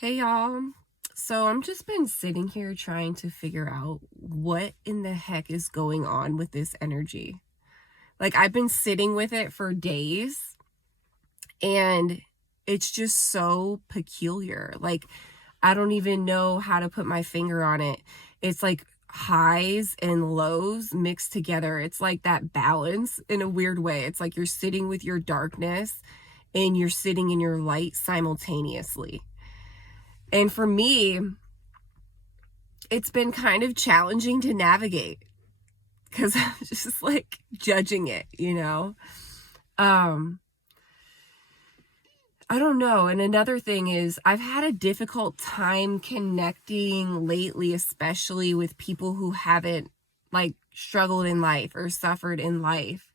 Hey y'all. So I'm just been sitting here trying to figure out what in the heck is going on with this energy. Like I've been sitting with it for days and it's just so peculiar. Like I don't even know how to put my finger on it. It's like highs and lows mixed together. It's like that balance in a weird way. It's like you're sitting with your darkness and you're sitting in your light simultaneously. And for me, it's been kind of challenging to navigate because I'm just like judging it. Um, I don't know. And another thing is, I've had a difficult time connecting lately, especially with people who haven't like struggled in life or suffered in life.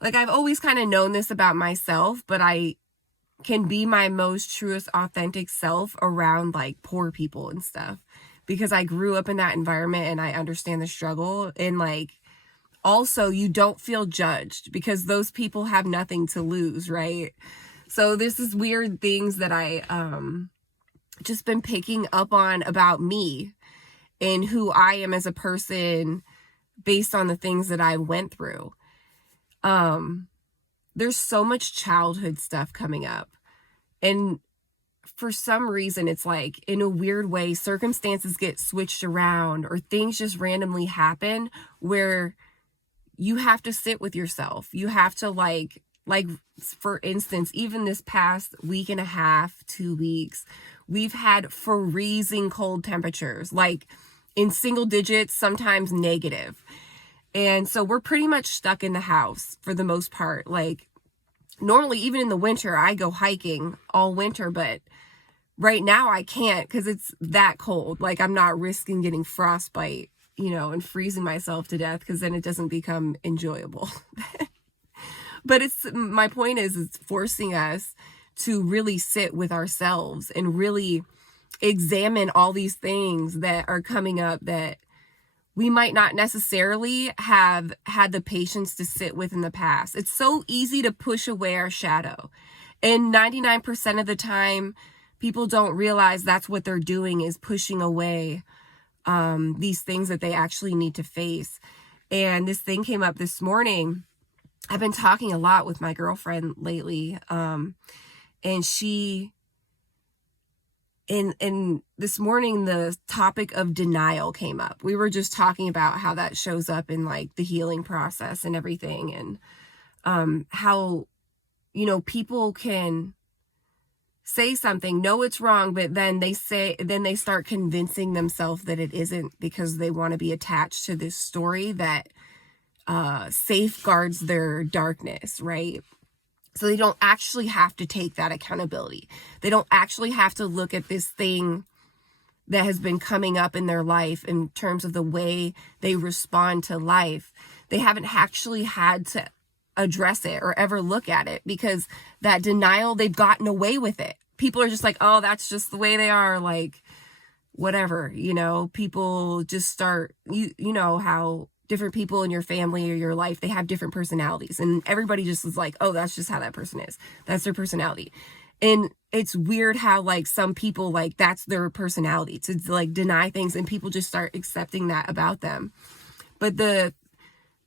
Like, I've always kind of known this about myself, but I can be my most truest, authentic self around like poor people and stuff because I grew up in that environment and I understand the struggle. And like, also, you don't feel judged because those people have nothing to lose, right? So this is weird things that I just been picking up on about me and who I am as a person based on the things that I went through. There's so much childhood stuff coming up. And for some reason, it's like in a weird way, circumstances get switched around or things just randomly happen where you have to sit with yourself. You have to like for instance, even this past week and a half, 2 weeks, we've had freezing cold temperatures, like in single digits, sometimes negative. And so we're pretty much stuck in the house for the most part. Like normally, even in the winter, I go hiking all winter, but right now I can't because it's that cold. Like I'm not risking getting frostbite, and freezing myself to death because then it doesn't become enjoyable. But my point is it's forcing us to really sit with ourselves and really examine all these things that are coming up that we might not necessarily have had the patience to sit with in the past. It's so easy to push away our shadow. And 99% of the time, people don't realize that's what they're doing is pushing away these things that they actually need to face. And this thing came up this morning. I've been talking a lot with my girlfriend lately. And this morning, the topic of denial came up. We were just talking about how that shows up in like the healing process and everything. And how, people can say something, know it's wrong, but then they start convincing themselves that it isn't because they want to be attached to this story that safeguards their darkness, right? So they don't actually have to take that accountability. They don't actually have to look at this thing that has been coming up in their life in terms of the way they respond to life. They haven't actually had to address it or ever look at it because that denial, they've gotten away with it. People are just like, oh, that's just the way they are. Like, whatever, people just start, you know how different people in your family or your life, they have different personalities and everybody just is like, oh, that's just how that person is. That's their personality. And it's weird how like some people, like that's their personality to like deny things and people just start accepting that about them. But the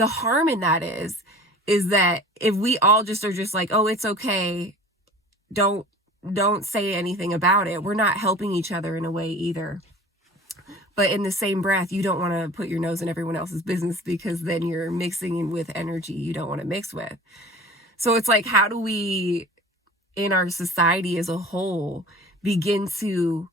harm in that is that if we all just are just like, oh, it's okay, don't say anything about it, we're not helping each other in a way either. But in the same breath, you don't want to put your nose in everyone else's business because then you're mixing in with energy you don't want to mix with. So it's like, how do we, in our society as a whole, begin to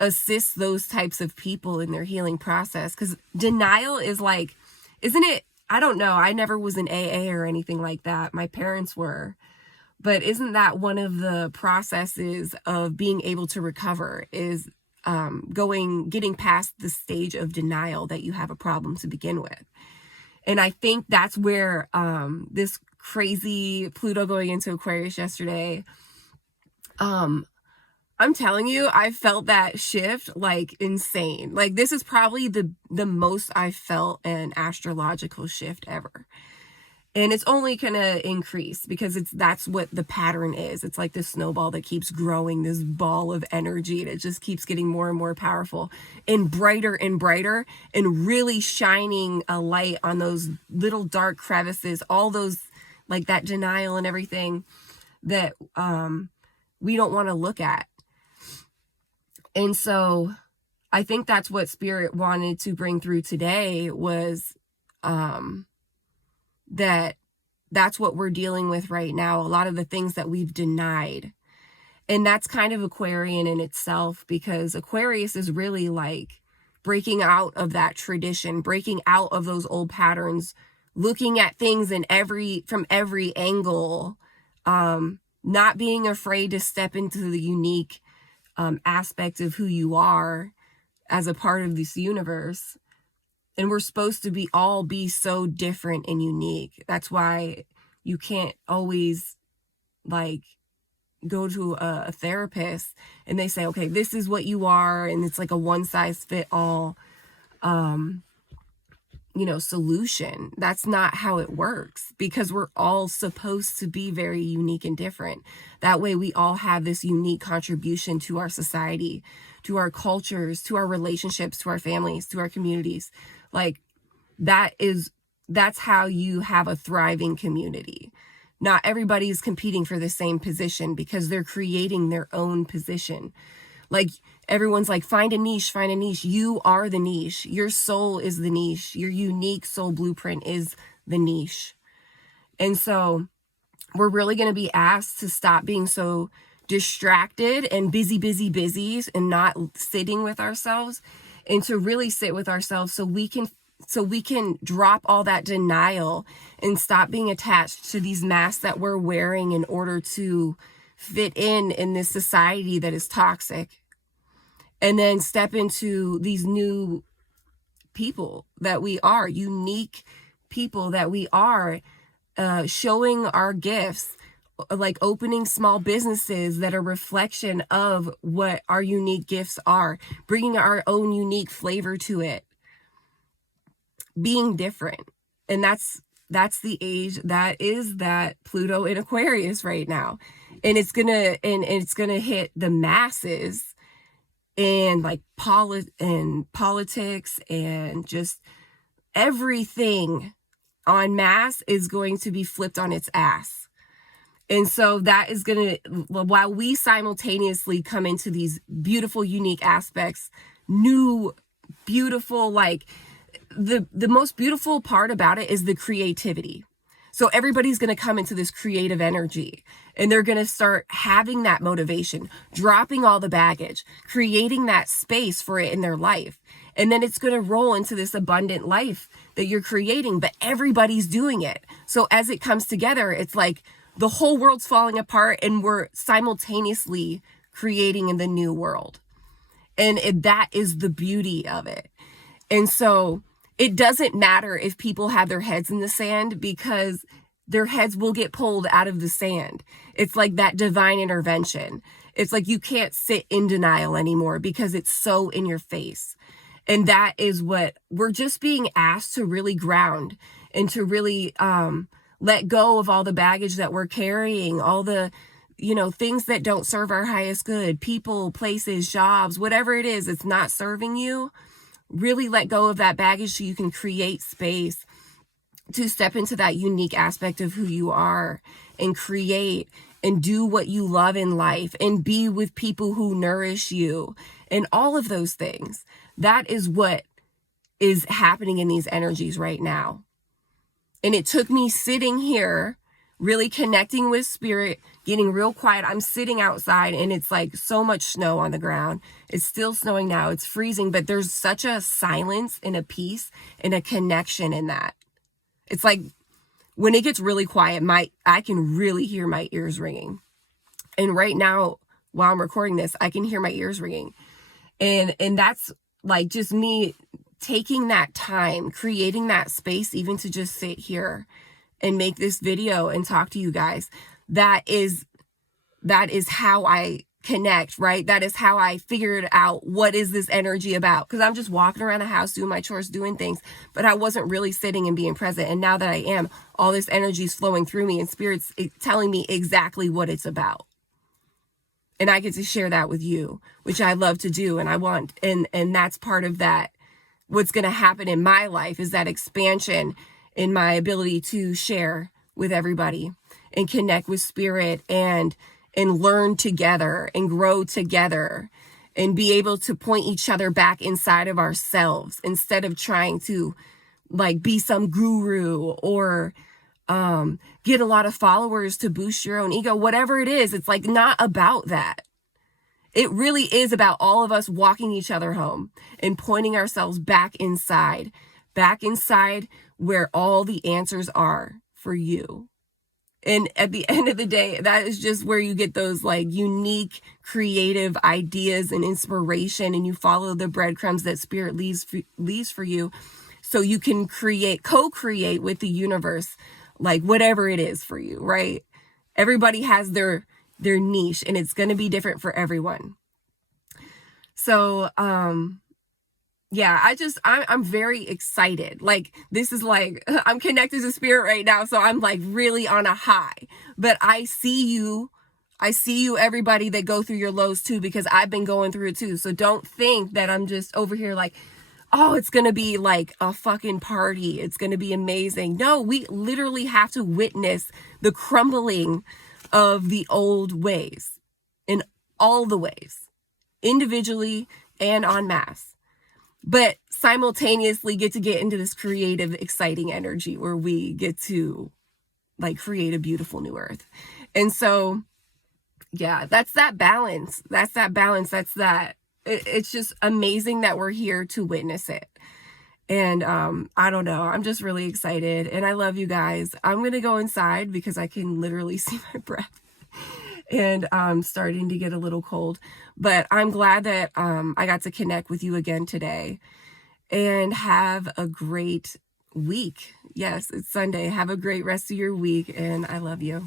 assist those types of people in their healing process? Because denial is like, isn't it? I don't know. I never was in AA or anything like that. My parents were. But isn't that one of the processes of being able to recover is getting past the stage of denial that you have a problem to begin with? And I think that's where this crazy Pluto going into Aquarius yesterday, I'm telling you, I felt that shift like insane. Like this is probably the most I felt an astrological shift ever. And it's only going to increase because that's what the pattern is. It's like this snowball that keeps growing, this ball of energy, and it just keeps getting more and more powerful and brighter and really shining a light on those little dark crevices, all those, like that denial and everything that we don't want to look at. And so I think that's what Spirit wanted to bring through today, was that's what we're dealing with right now. A lot of the things that we've denied. And that's kind of Aquarian in itself, because Aquarius is really like breaking out of that tradition, breaking out of those old patterns, looking at things from every angle, not being afraid to step into the unique aspect of who you are as a part of this universe. And we're supposed to all be so different and unique. That's why you can't always like go to a therapist and they say, okay, this is what you are. And it's like a one size fit all, solution. That's not how it works, because we're all supposed to be very unique and different. That way we all have this unique contribution to our society, to our cultures, to our relationships, to our families, to our communities. Like that's how you have a thriving community. Not everybody is competing for the same position, because they're creating their own position. Like everyone's like, find a niche. You are the niche. Your soul is the niche. Your unique soul blueprint is the niche. And so we're really going to be asked to stop being so distracted and busy and not sitting with ourselves, and to really sit with ourselves so we can drop all that denial and stop being attached to these masks that we're wearing in order to fit in this society that is toxic, and then step into these new people that we are, unique people that we are, showing our gifts, like opening small businesses that are a reflection of what our unique gifts are, bringing our own unique flavor to it, being different. And that's the age that Pluto in Aquarius right now. And it's gonna hit the masses, and like politics and just everything en masse is going to be flipped on its ass. And so that is going to, while we simultaneously come into these beautiful, unique aspects, new, beautiful, like the most beautiful part about it is the creativity. So everybody's going to come into this creative energy, and they're going to start having that motivation, dropping all the baggage, creating that space for it in their life. And then it's going to roll into this abundant life that you're creating, but everybody's doing it. So as it comes together, it's like the whole world's falling apart, and we're simultaneously creating in the new world. And that is the beauty of it. And so it doesn't matter if people have their heads in the sand, because their heads will get pulled out of the sand. It's like that divine intervention. It's like you can't sit in denial anymore, because it's so in your face. And that is what we're just being asked to really ground, and to really let go of all the baggage that we're carrying, all the things that don't serve our highest good, people, places, jobs, whatever it is, it's not serving you. Really let go of that baggage so you can create space to step into that unique aspect of who you are, and create and do what you love in life, and be with people who nourish you, and all of those things. That is what is happening in these energies right now. And it took me sitting here, really connecting with Spirit, getting real quiet. I'm sitting outside, and it's like so much snow on the ground. It's still snowing now. It's freezing, but there's such a silence and a peace and a connection in that. It's like when it gets really quiet, I can really hear my ears ringing. And right now, while I'm recording this, I can hear my ears ringing. And that's like just me taking that time, creating that space, even to just sit here and make this video and talk to you guys. That is how I connect, right? That is how I figured out what is this energy about. Because I'm just walking around the house doing my chores, doing things, but I wasn't really sitting and being present. And now that I am, all this energy is flowing through me and spirit's telling me exactly what it's about. And I get to share that with you, which I love to do. And I want, and that's part of that. What's going to happen in my life is that expansion in my ability to share with everybody and connect with spirit and learn together and grow together and be able to point each other back inside of ourselves instead of trying to like be some guru or get a lot of followers to boost your own ego, whatever it is. It's like not about that. It really is about all of us walking each other home and pointing ourselves back inside where all the answers are for you. And at the end of the day, that is just where you get those like unique, creative ideas and inspiration, and you follow the breadcrumbs that spirit leaves for you, so you can co-create with the universe, like whatever it is for you, right? Everybody has their niche, and it's going to be different for everyone. So, yeah, I'm very excited. Like, this is like, I'm connected to spirit right now. So I'm like really on a high, but I see you, everybody that go through your lows too, because I've been going through it too. So don't think that I'm just over here like, oh, it's going to be like a fucking party. It's going to be amazing. No, we literally have to witness the crumbling of the old ways in all the ways, individually and en masse. But simultaneously get into this creative, exciting energy where we get to like create a beautiful new earth. And so, yeah, that's that balance. It's just amazing that we're here to witness it. And I don't know, I'm just really excited. And I love you guys. I'm going to go inside because I can literally see my breath. And I'm starting to get a little cold. But I'm glad that I got to connect with you again today. And have a great week. Yes, it's Sunday. Have a great rest of your week. And I love you.